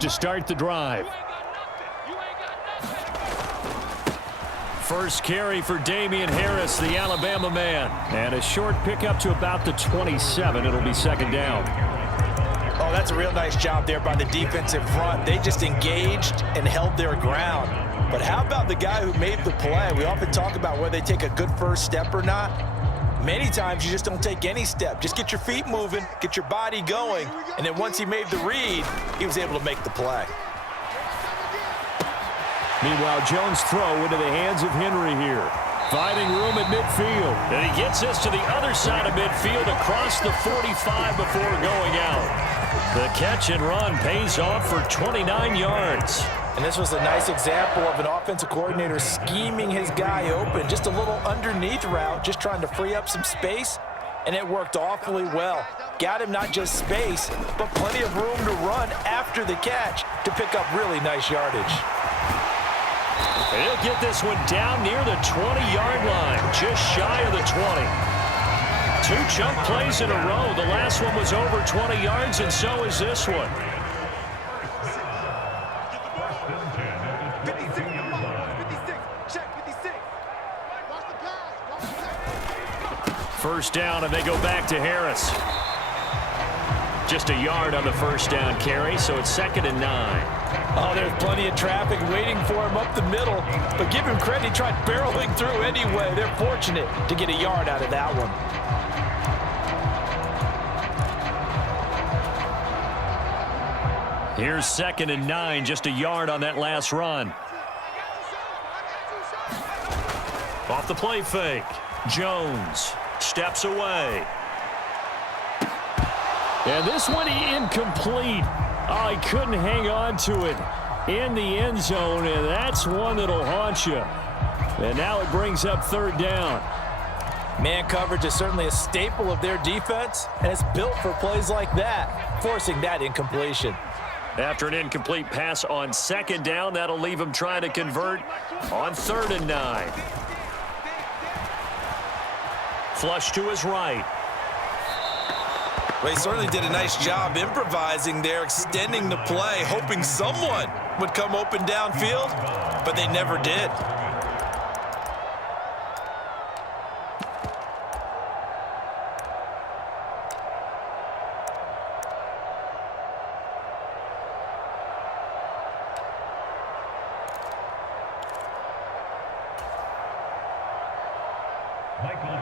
to start the drive. First carry for Damian Harris, the Alabama man. And a short pickup to about the 27. It'll be second down. Oh, that's a real nice job there by the defensive front. They just engaged and held their ground. But how about the guy who made the play? We often talk about whether they take a good first step or not. Many times you just don't take any step. Just get your feet moving, get your body going, and then once he made the read, he was able to make the play. Meanwhile, Jones' throw into the hands of Henry here. Finding room at midfield. And he gets this to the other side of midfield across the 45 before going out. The catch and run pays off for 29 yards. And this was a nice example of an offensive coordinator scheming his guy open. Just a little underneath route, just trying to free up some space, and it worked awfully well. Got him not just space, but plenty of room to run after the catch to pick up really nice yardage. And he'll get this one down near the 20-yard line, just shy of the 20. Two chunk plays in a row. The last one was over 20 yards, and so is this one. First down, and they go back to Harris. Just a yard on the first down carry, so it's 2nd and 9. Oh, there's plenty of traffic waiting for him up the middle. But give him credit, he tried barreling through anyway. They're fortunate to get a yard out of that one. Here's 2nd and 9, just a yard on that last run. Off the play fake. Jones steps away. And this one incomplete. Oh, he couldn't hang on to it in the end zone, and that's one that'll haunt you. And now it brings up 3rd down. Man coverage is certainly a staple of their defense, and it's built for plays like that, forcing that incompletion. After an incomplete pass on 2nd down, that'll leave him trying to convert on 3rd and 9. Flush to his right. Well, he certainly did a nice job improvising there, extending the play, hoping someone would come open downfield, but they never did.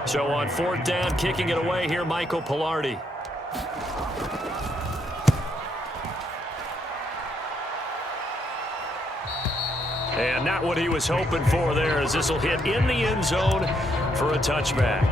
So on 4th down, kicking it away here, Michael Pilardi. And not what he was hoping for there, as this will hit in the end zone for a touchback.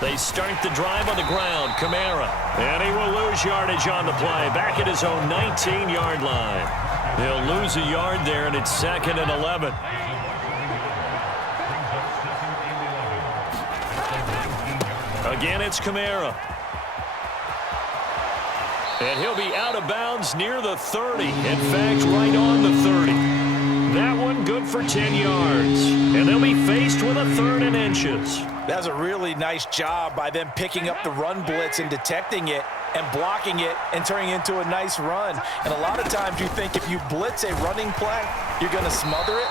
They start the drive on the ground. Kamara. And he will lose yardage on the play. Back at his own 19-yard line. He'll lose a yard there, and it's 2nd and 11. Again, it's Kamara. And he'll be out of bounds near the 30. In fact, right on the 30. That one good for 10 yards. And they'll be faced with a 3rd and inches. That was a really nice job by them picking up the run blitz and detecting it and blocking it and turning it into a nice run. And a lot of times you think if you blitz a running play, you're going to smother it.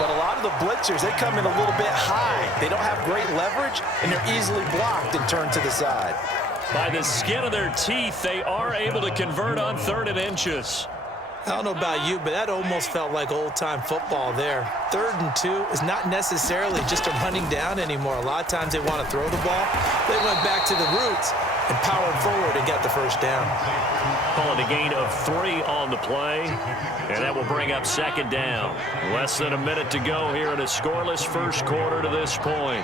But a lot of the blitzers, they come in a little bit high. They don't have great leverage, and they're easily blocked and turned to the side. By the skin of their teeth, they are able to convert on 3rd and inches. I don't know about you, but that almost felt like old-time football there. 3rd and 2 is not necessarily just a running down anymore. A lot of times they want to throw the ball. They went back to the roots and powered forward and got the first down. Calling a gain of 3 on the play, and that will bring up 2nd down. Less than a minute to go here in a scoreless first quarter to this point.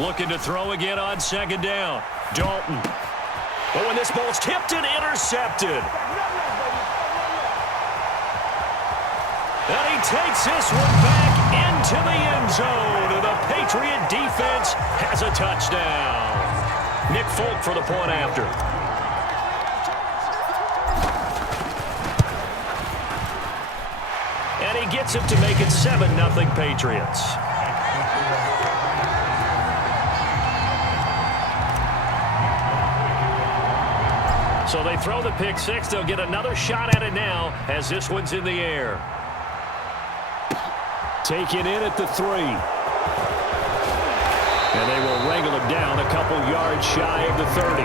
Looking to throw again on 2nd down. Dalton. Oh, and this ball's tipped and intercepted. And he takes this one back into the end zone. And the Patriot defense has a touchdown. Nick Folk for the point after. he gets it to make it 7-0 Patriots. So they throw the pick six. They'll get another shot at it now as this one's in the air. Taken in at the 3. And they will wrangle him down a couple yards shy of the 30.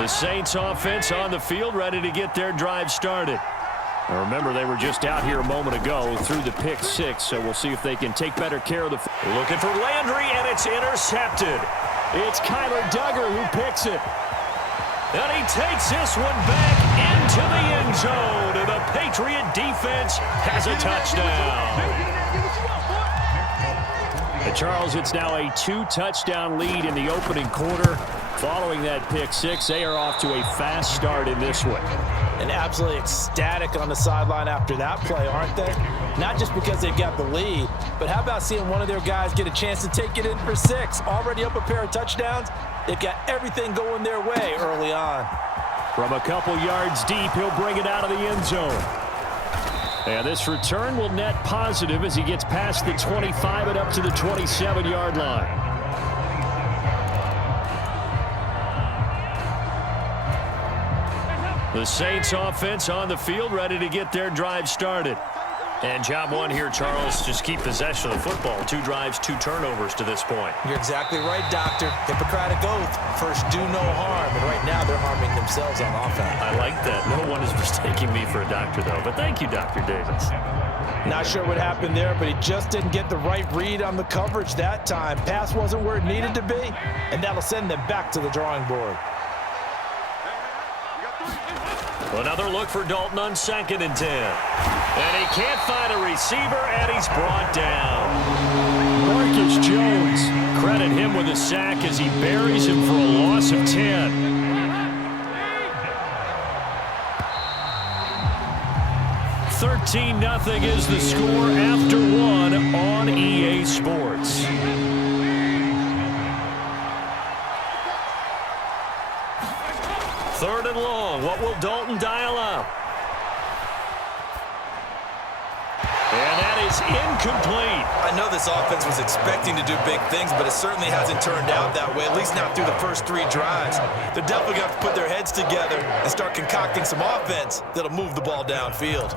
The Saints offense on the field, ready to get their drive started. Now remember, they were just out here a moment ago through the pick six, so we'll see if they can take better care of the... Looking for Landry, and it's intercepted. It's Kyler Duggar who picks it. And he takes this one back into the end zone, and the Patriot defense has a touchdown. And Charles, it's now a 2-touchdown lead in the opening quarter. Following that pick six, they are off to a fast start in this one. And absolutely ecstatic on the sideline after that play, aren't they? Not just because they've got the lead, but how about seeing one of their guys get a chance to take it in for 6? Already up a pair of touchdowns. They've got everything going their way early on. From a couple yards deep, he'll bring it out of the end zone. And this return will net positive as he gets past the 25 and up to the 27-yard line. The Saints offense on the field, ready to get their drive started. And job one here, Charles, just keep possession of the football. 2 drives, 2 turnovers to this point. You're exactly right, Doctor. Hippocratic oath. First, do no harm. And right now, they're harming themselves on offense. I like that. No one is mistaking me for a doctor, though. But thank you, Dr. Davis. Not sure what happened there, but he just didn't get the right read on the coverage that time. Pass wasn't where it needed to be, and that'll send them back to the drawing board. Another look for Dalton on 2nd and 10. And he can't find a receiver, and he's brought down. Marcus Jones, credit him with a sack as he buries him for a loss of 10. $13-0 is the score after 1 on EA Sports. Third and long. What will Dalton dial up? And that is incomplete. I know this offense was expecting to do big things, but it certainly hasn't turned out that way, at least not through the first 3 drives. They're definitely going to have to put their heads together and start concocting some offense that'll move the ball downfield.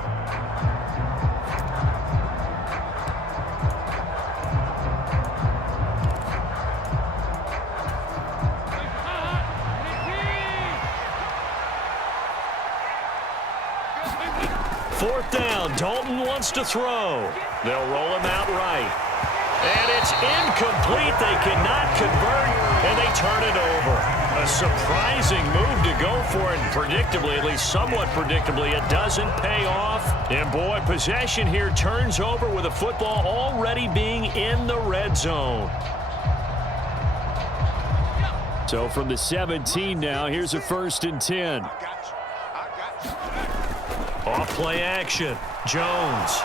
Fourth down. Dalton wants to throw. They'll roll him out right. And it's incomplete. They cannot convert, and they turn it over. A surprising move to go for it. Predictably, at least somewhat predictably, it doesn't pay off. And, boy, possession here turns over with the football already being in the red zone. So from the 17 now, here's a 1st and 10. Off play action. Jones.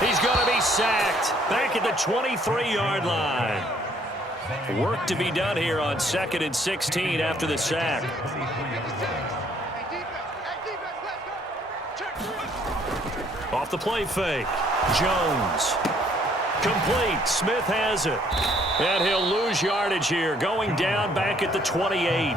He's going to be sacked. Back at the 23-yard line. Work to be done here on 2nd and 16 after the sack. Off the play fake. Jones. Complete. Smith has it. And he'll lose yardage here. Going down back at the 28.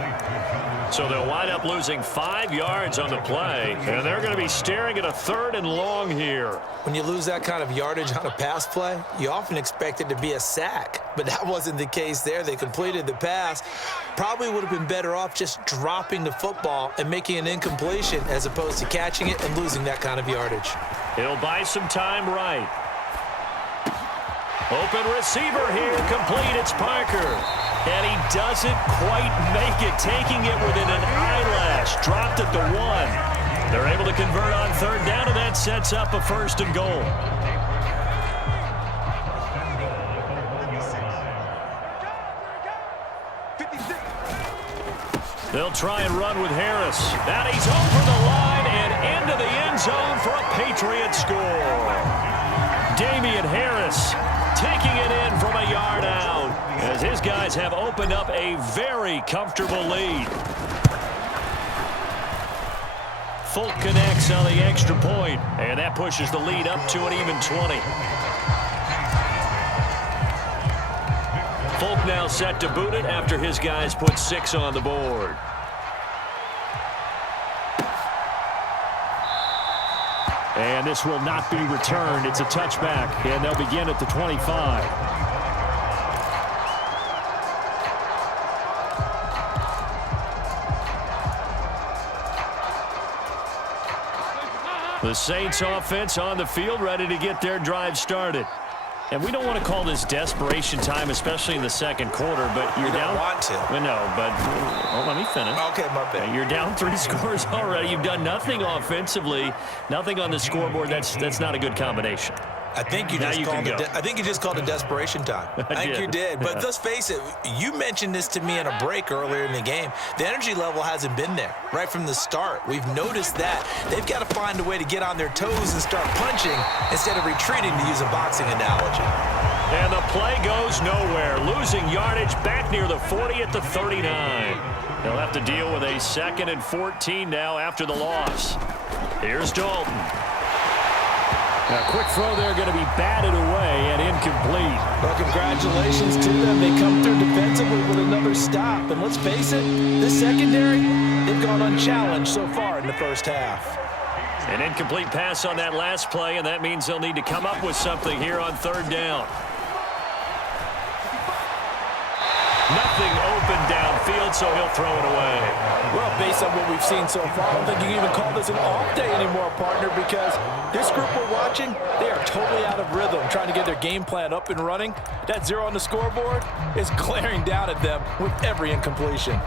So they'll wind up losing 5 yards on the play, and they're going to be staring at a 3rd and long here. When you lose that kind of yardage on a pass play, you often expect it to be a sack, but that wasn't the case there. They completed the pass. Probably would have been better off just dropping the football and making an incompletion as opposed to catching it and losing that kind of yardage. He'll buy some time right. Open receiver here, complete. It's Parker. And he doesn't quite make it, taking it within an eyelash. Dropped at the 1. They're able to convert on 3rd down, and that sets up a 1st and goal. They'll try and run with Harris. And he's over the line and into the end zone for a Patriot score. Damian Harris taking it in from a yard out. as his guys have opened up a very comfortable lead. Folk connects on the extra point, and that pushes the lead up to an even 20. Folk now set to boot it after his guys put 6 on the board. And this will not be returned. It's a touchback, and they'll begin at the 25. The Saints offense on the field, ready to get their drive started. And we don't want to call this desperation time, especially in the second quarter, but you're down. Want to. No, but let me finish. Okay, my bad. You're down 3 scores already. You've done nothing offensively, nothing on the scoreboard. That's not a good combination. I think you just called it desperation time. I think you did. But let's face it, you mentioned this to me in a break earlier in the game. The energy level hasn't been there right from the start. We've noticed that. They've got to find a way to get on their toes and start punching instead of retreating, to use a boxing analogy. And the play goes nowhere. Losing yardage back near the 40 at the 39. They'll have to deal with a 2nd and 14 now after the loss. Here's Dalton. A quick throw there, going to be batted away and incomplete. Well, congratulations to them. They come through defensively with another stop. And let's face it, this secondary, they've gone unchallenged so far in the first half. An incomplete pass on that last play, and that means they'll need to come up with something here on 3rd down. Nothing open downfield, so he'll throw it away. Well, based on what we've seen so far, I don't think you can even call this an off day anymore, partner, because this group we're watching, they are totally out of rhythm, trying to get their game plan up and running. That 0 on the scoreboard is glaring down at them with every incompletion.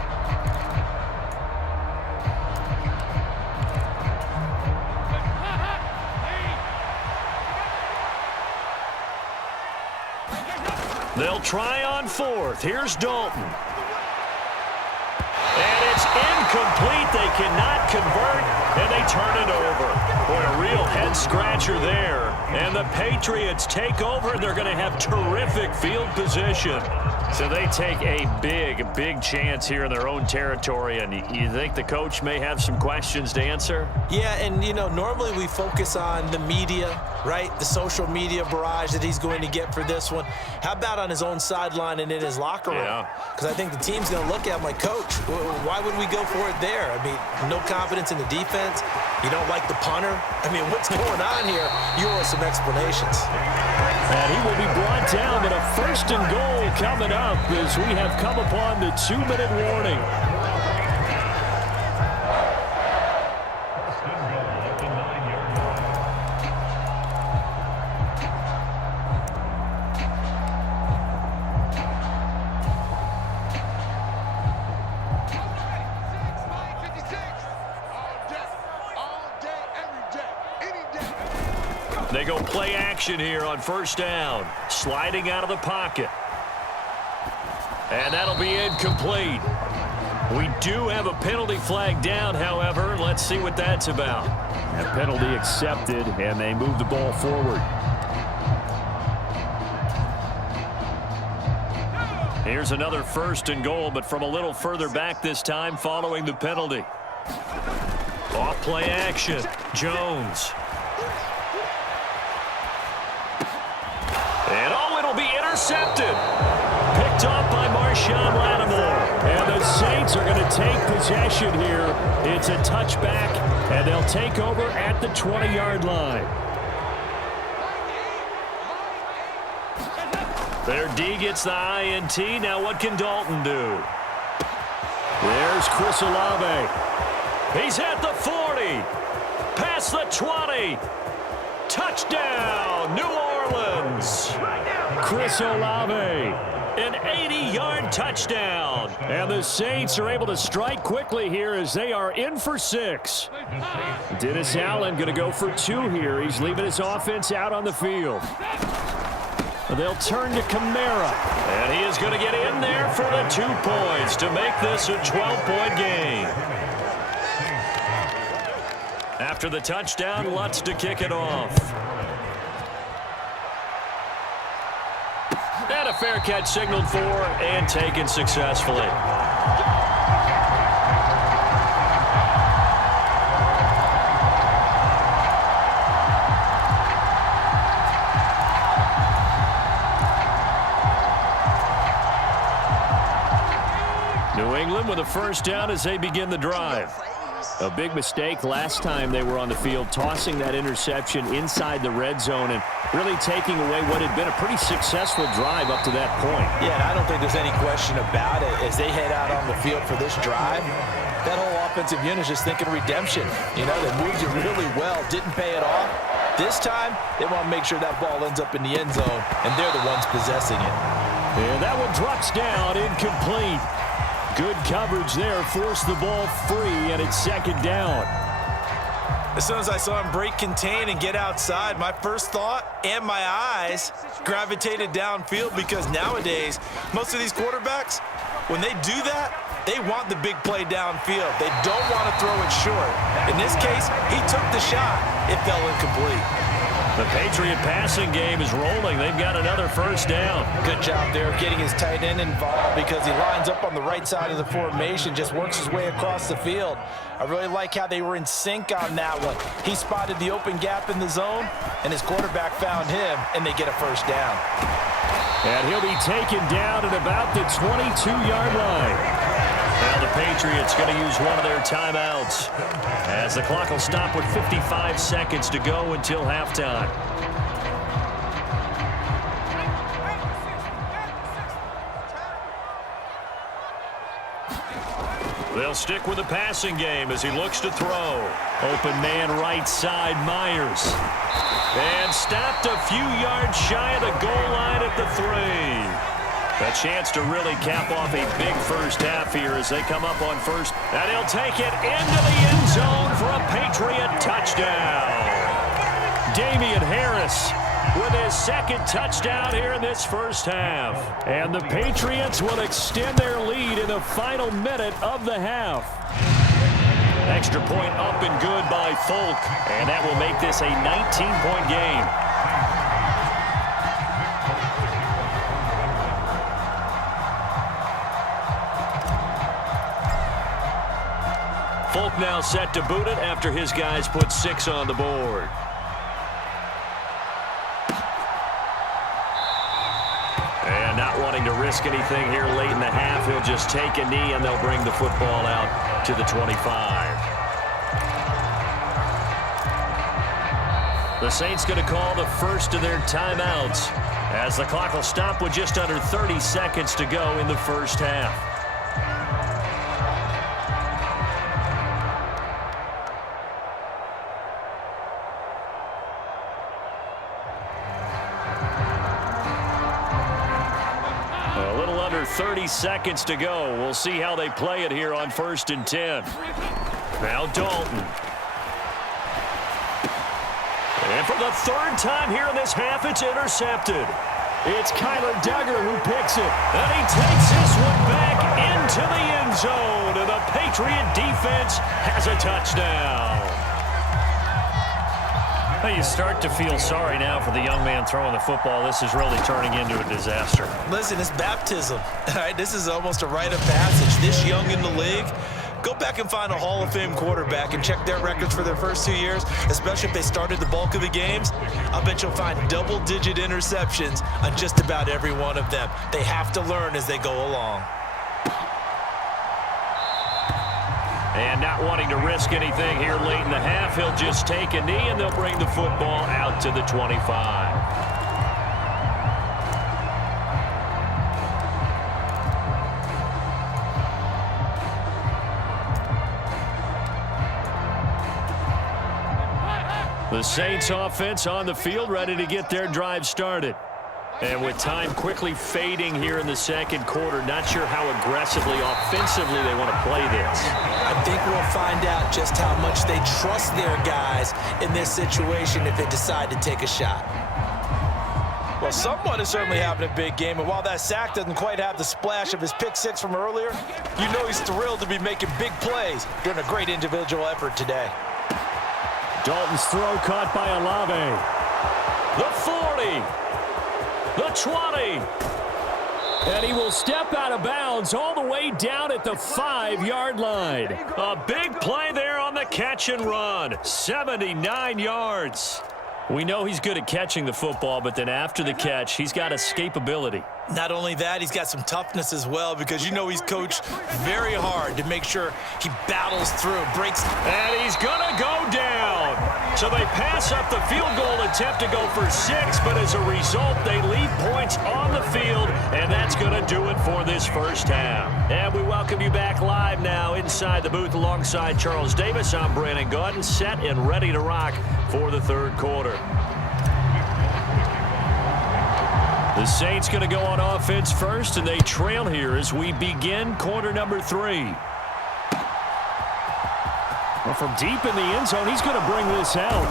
They'll try on 4th. Here's Dalton. And it's incomplete. They cannot convert, and they turn it over. Boy, a real head-scratcher there. And the Patriots take over, and they're going to have terrific field position. So they take a big chance here in their own territory, and you think the coach may have some questions to answer? Yeah, and, normally we focus on the media, right? The social media barrage that he's going to get for this one. How about on his own sideline and in his locker room? Because I think the team's going to look at him like, Coach, why would we go for it there? I mean, no confidence in the defense. You don't like the punter? I mean, what's going on here? You owe us some explanations. And he will be brought down, but a 1st and goal coming up as we have come upon the 2-minute warning. They go play action here on 1st down. Sliding out of the pocket. And that'll be incomplete. We do have a penalty flag down, however. Let's see what that's about. A penalty accepted, and they move the ball forward. Here's another 1st and goal, but from a little further back this time following the penalty. Off play action. Jones. And it'll be intercepted. Picked off by Marshawn Lattimore. And the Saints are going to take possession here. It's a touchback, and they'll take over at the 20-yard line. Their D gets the INT. Now what can Dalton do? There's Chris Olave. He's at the 40. Past the 20. Touchdown, New Orleans. Chris Olave, an 80-yard touchdown. And the Saints are able to strike quickly here as they are in for 6. Dennis Allen going to go for 2 here. He's leaving his offense out on the field. They'll turn to Kamara. And he is going to get in there for the 2 points to make this a 12-point game. After the touchdown, Lutz to kick it off. And a fair catch signaled for and taken successfully. New England with a first down as they begin the drive. A big mistake last time they were on the field, tossing that interception inside the red zone and really taking away what had been a pretty successful drive up to that point. Yeah, and I don't think there's any question about it. As they head out on the field for this drive, that whole offensive unit is just thinking redemption. You know, they moved it really well, didn't pay it off. This time, they want to make sure that ball ends up in the end zone, and they're the ones possessing it. And that one drops down, incomplete. Good coverage there, forced the ball free, and it's second down. As soon as I saw him break contain and get outside, my first thought and my eyes gravitated downfield, because nowadays, most of these quarterbacks, when they do that, they want the big play downfield. They don't want to throw it short. In this case, he took the shot. It fell incomplete. The Patriot passing game is rolling. They've got another first down. Good job there of getting his tight end involved, because he lines up on the right side of the formation, just works his way across the field. I really like how they were in sync on that one. He spotted the open gap in the zone, and his quarterback found him, and they get a first down. And he'll be taken down at about the 22-yard line. Now the Patriots going to use one of their timeouts, as the clock will stop with 55 seconds to go until halftime. They'll stick with the passing game as he looks to throw. Open man right side, Myers. And stopped a few yards shy of the goal line at the 3. A chance to really cap off a big first half here as they come up on first. And he'll take it into the end zone for a Patriot touchdown. Damian Harris with his second touchdown here in this first half. And the Patriots will extend their lead in the final minute of the half. Extra point up and good by Folk. And that will make this a 19-point game. Folk now set to boot it after his guys put 6 on the board. And not wanting to risk anything here late in the half, he'll just take a knee and they'll bring the football out to the 25. The Saints going to call the first of their timeouts as the clock will stop with just under 30 seconds to go in the first half. A little under 30 seconds to go. We'll see how they play it here on 1st and 10. Now Dalton. And for the third time here in this half, it's intercepted. It's Kyler Duggar who picks it. And he takes this one back into the end zone. And the Patriot defense has a touchdown. Well, you start to feel sorry now for the young man throwing the football. This is really turning into a disaster. Listen, it's baptism. All right, this is almost a rite of passage. This young in the league, go back and find a Hall of Fame quarterback and check their records for their first 2 years, especially if they started the bulk of the games. I'll bet you'll find double-digit interceptions on just about every one of them. They have to learn as they go along. And not wanting to risk anything here late in the half, he'll just take a knee and they'll bring the football out to the 25. The Saints offense on the field, ready to get their drive started. And with time quickly fading here in the second quarter, not sure how aggressively, offensively they want to play this. I think we'll find out just how much they trust their guys in this situation if they decide to take a shot. Well, someone is certainly having a big game, and while that sack doesn't quite have the splash of his pick six from earlier, you know he's thrilled to be making big plays during a great individual effort today. Dalton's throw caught by Olave. The 40. The 20. And he will step out of bounds all the way down at the 5-yard line. A big play there on the catch and run. 79 yards. We know he's good at catching the football, but then after the catch, he's got escapability. Not only that, he's got some toughness as well, because you know he's coached very hard to make sure he battles through, breaks. And he's going to go down. So they pass up the field goal attempt to go for 6, but as a result, they leave points on the field, and that's going to do it for this first half. And we welcome you back live now inside the booth alongside Charles Davis. I'm Brandon Gaudin, set and ready to rock for the third quarter. The Saints going to go on offense first, and they trail here as we begin quarter number 3. Well, from deep in the end zone, he's going to bring this out.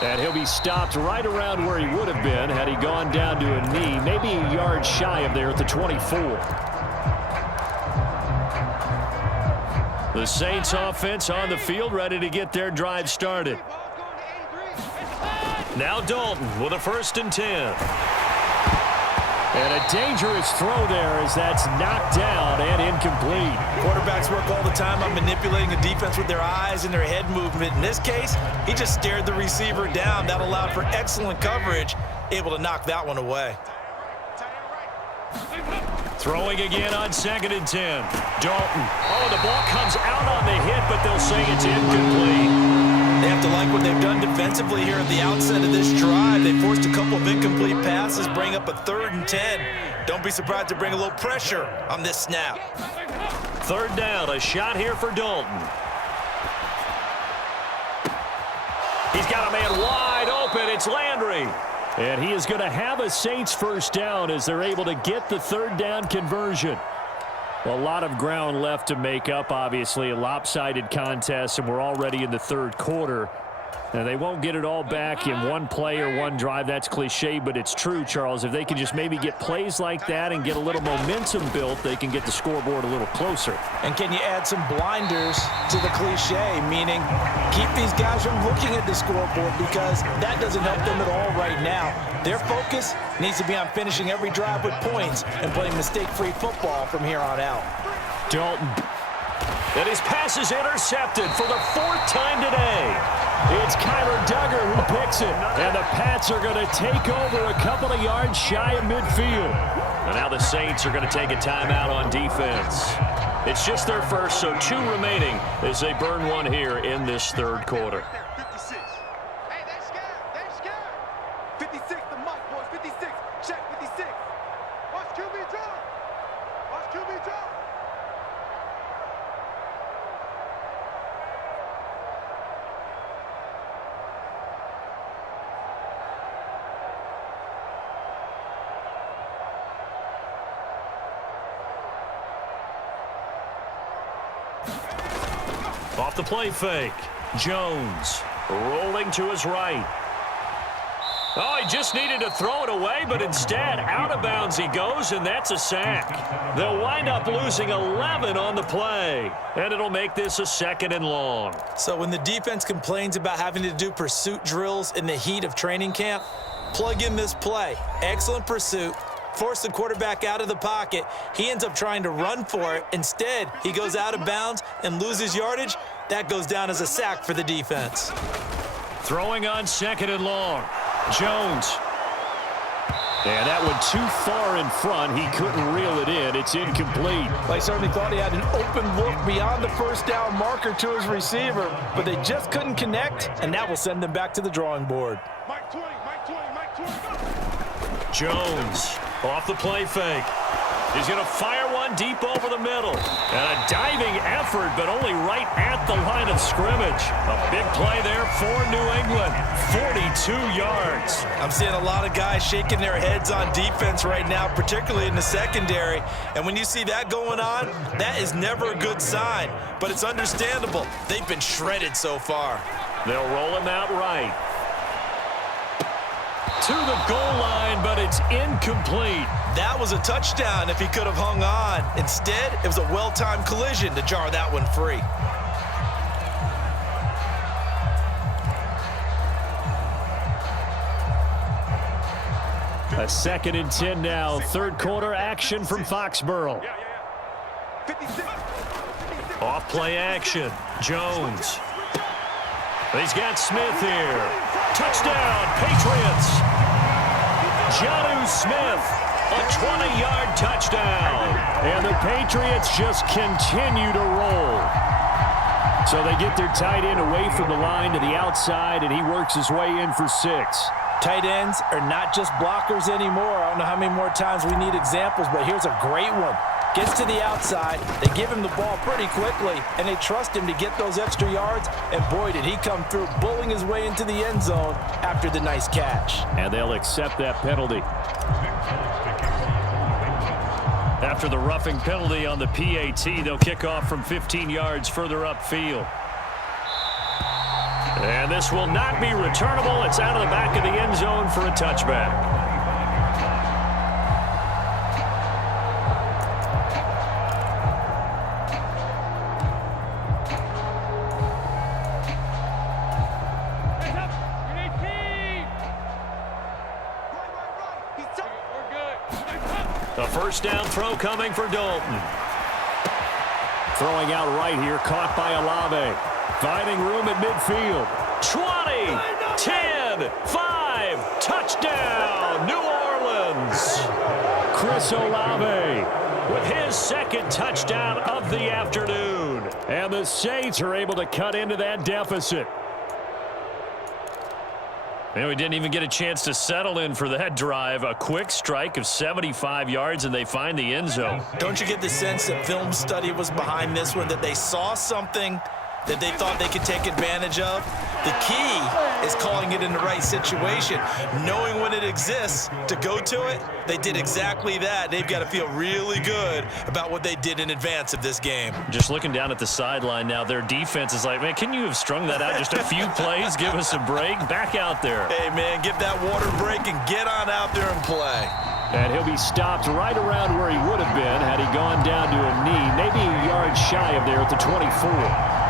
And he'll be stopped right around where he would have been had he gone down to a knee, maybe a yard shy of there at the 24. The Saints offense on the field, ready to get their drive started. Now Dalton with a 1st and 10. And a dangerous throw there as that's knocked down and incomplete. Quarterbacks work all the time on manipulating the defense with their eyes and their head movement. In this case, he just stared the receiver down. That allowed for excellent coverage, able to knock that one away. Throwing again on 2nd and 10. Dalton. Oh, the ball comes out on the hit, but they'll say it's incomplete. They have to like what they've done defensively here at the outset of this drive. They forced a couple of incomplete passes, bring up a 3rd and 10. Don't be surprised to bring a little pressure on this snap. 3rd down, a shot here for Dalton. He's got a man wide open. It's Landry. And he is going to have a Saints first down as they're able to get the 3rd down conversion. A lot of ground left to make up, obviously. A lopsided contest, and we're already in the 3rd quarter. And they won't get it all back in one play or one drive. That's cliche, but it's true, Charles. If they can just maybe get plays like that and get a little momentum built, they can get the scoreboard a little closer. And can you add some blinders to the cliche, meaning keep these guys from looking at the scoreboard, because that doesn't help them at all right now. Their focus needs to be on finishing every drive with points and playing mistake-free football from here on out. Dalton. And his pass is intercepted for the 4th time today. It's Kyler Duggar who picks it. And the Pats are going to take over a couple of yards shy of midfield. And now the Saints are going to take a timeout on defense. It's just their first, so 2 remaining as they burn one here in this 3rd quarter. 56. Hey, they're scared. 56, the mic, boys. 56. Check 56. Watch QB draw. Watch QB draw. Off the play fake. Jones rolling to his right. Oh, he just needed to throw it away, but instead, out of bounds he goes, and that's a sack. They'll wind up losing 11 on the play, and it'll make this a 2nd and long. So when the defense complains about having to do pursuit drills in the heat of training camp, plug in this play. Excellent pursuit. Force the quarterback out of the pocket. He ends up trying to run for it. Instead, he goes out of bounds and loses yardage. That goes down as a sack for the defense. Throwing on 2nd and long. Jones. And that one too far in front. He couldn't reel it in. It's incomplete. They certainly thought he had an open look beyond the 1st down marker to his receiver, but they just couldn't connect, and that will send them back to the drawing board. Mike 20, Mike 20, Mike 20. Jones off the play fake. He's going to fire one deep over the middle. And a diving effort, but only right at the line of scrimmage. A big play there for New England. 42 yards. I'm seeing a lot of guys shaking their heads on defense right now, particularly in the secondary. And when you see that going on, that is never a good sign. But it's understandable. They've been shredded so far. They'll roll him out right. To the goal line, but it's incomplete. That was a touchdown if he could have hung on. Instead, it was a well-timed collision to jar that one free. A 2nd and 10 now. Third quarter action from Foxborough. 56. Off play action. Jones. He's got Smith here. Touchdown, Patriots. Jonnu Smith, a 20-yard touchdown. And the Patriots just continue to roll. So they get their tight end away from the line to the outside, and he works his way in for 6. Tight ends are not just blockers anymore. I don't know how many more times we need examples, but here's a great one. Gets to the outside, they give him the ball pretty quickly, and they trust him to get those extra yards, and boy, did he come through, bullying his way into the end zone after the nice catch. And they'll accept that penalty. After the roughing penalty on the PAT, they'll kick off from 15 yards further upfield. And this will not be returnable. It's out of the back of the end zone for a touchback. A first down throw coming for Dalton. Throwing out right here, caught by Olave. Finding room at midfield. 20, 10, 5, touchdown, New Orleans. Chris Olave with his 2nd touchdown of the afternoon. And the Saints are able to cut into that deficit. And we didn't even get a chance to settle in for that drive. A quick strike of 75 yards, and they find the end zone. Don't you get the sense that film study was behind this one, that they saw something that they thought they could take advantage of? The key is calling it in the right situation, knowing when it exists to go to it. They did exactly that. They've got to feel really good about what they did in advance of this game. Just looking down at the sideline now, their defense is like, man, can you have strung that out just a few plays? Give us a break. Back out there. Hey, man, give that water break and get on out there and play. And he'll be stopped right around where he would have been had he gone down to a knee, maybe a yard shy of there at the 24.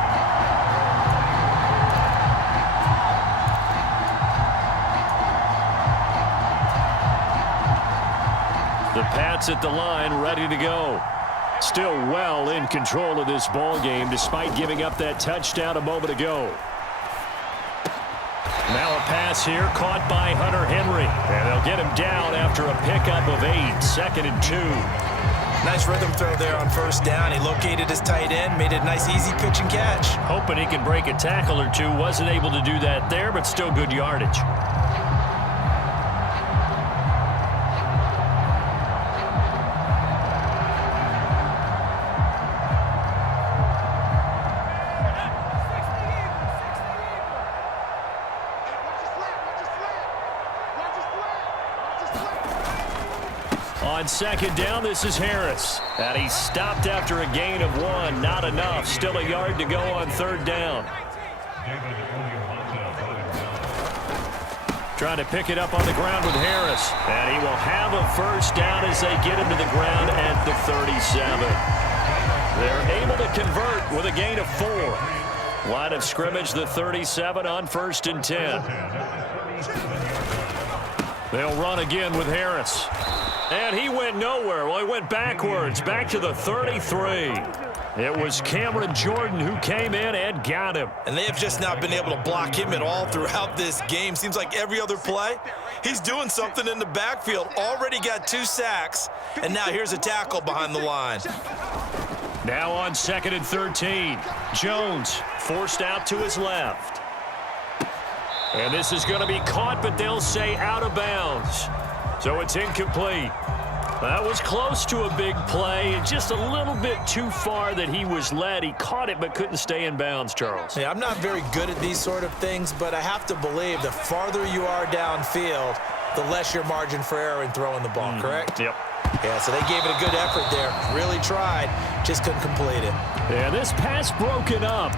The Pats at the line, ready to go. Still well in control of this ball game, despite giving up that touchdown a moment ago. Now a pass here, caught by Hunter Henry. And they'll get him down after a pickup of 8, 2nd and 2. Nice rhythm throw there on first down. He located his tight end, made it a nice, easy pitch and catch. Hoping he could break a tackle or two. Wasn't able to do that there, but still good yardage. On 2nd down, this is Harris. And he stopped after a gain of 1. Not enough. Still a yard to go on 3rd down. Trying to pick it up on the ground with Harris. And he will have a first down as they get him to the ground at the 37. They're able to convert with a gain of 4. Line of scrimmage, the 37 on 1st and 10. They'll run again with Harris. And he went nowhere. Well, he went backwards, back to the 33. It was Cameron Jordan who came in and got him. And they have just not been able to block him at all throughout this game. Seems like every other play, he's doing something in the backfield. Already got 2 sacks, and now here's a tackle behind the line. Now on 2nd and 13. Jones forced out to his left. And this is going to be caught, but they'll say out of bounds. So it's incomplete. That was close to a big play, and just a little bit too far that he was led. He caught it but couldn't stay in bounds, Charles. Yeah, I'm not very good at these sort of things, but I have to believe the farther you are downfield, the less your margin for error in throwing the ball, correct? Yep. Yeah, so they gave it a good effort there. Really tried, just couldn't complete it. Yeah, this pass broken up.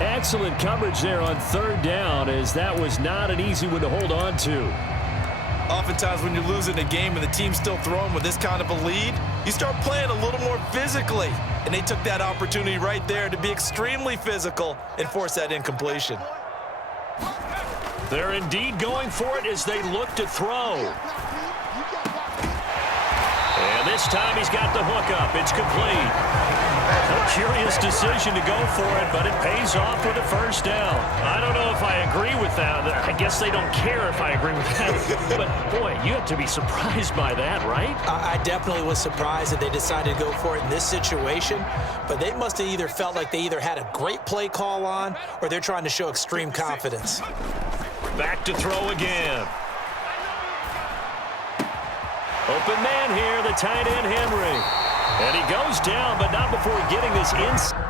Excellent coverage there on 3rd down, as that was not an easy one to hold on to. Oftentimes when you're losing a game and the team's still throwing with this kind of a lead, you start playing a little more physically. And they took that opportunity right there to be extremely physical and force that incompletion. They're indeed going for it as they look to throw. This time he's got the hook up. It's complete. A curious decision to go for it, but it pays off with a first down. I don't know if I agree with that. I guess they don't care if I agree with that. But, boy, you have to be surprised by that, right? I definitely was surprised that they decided to go for it in this situation, but they must have either felt like they either had a great play call on or they're trying to show extreme confidence. Back to throw again. Open man here, the tight end Henry. And he goes down, but not before getting this inside.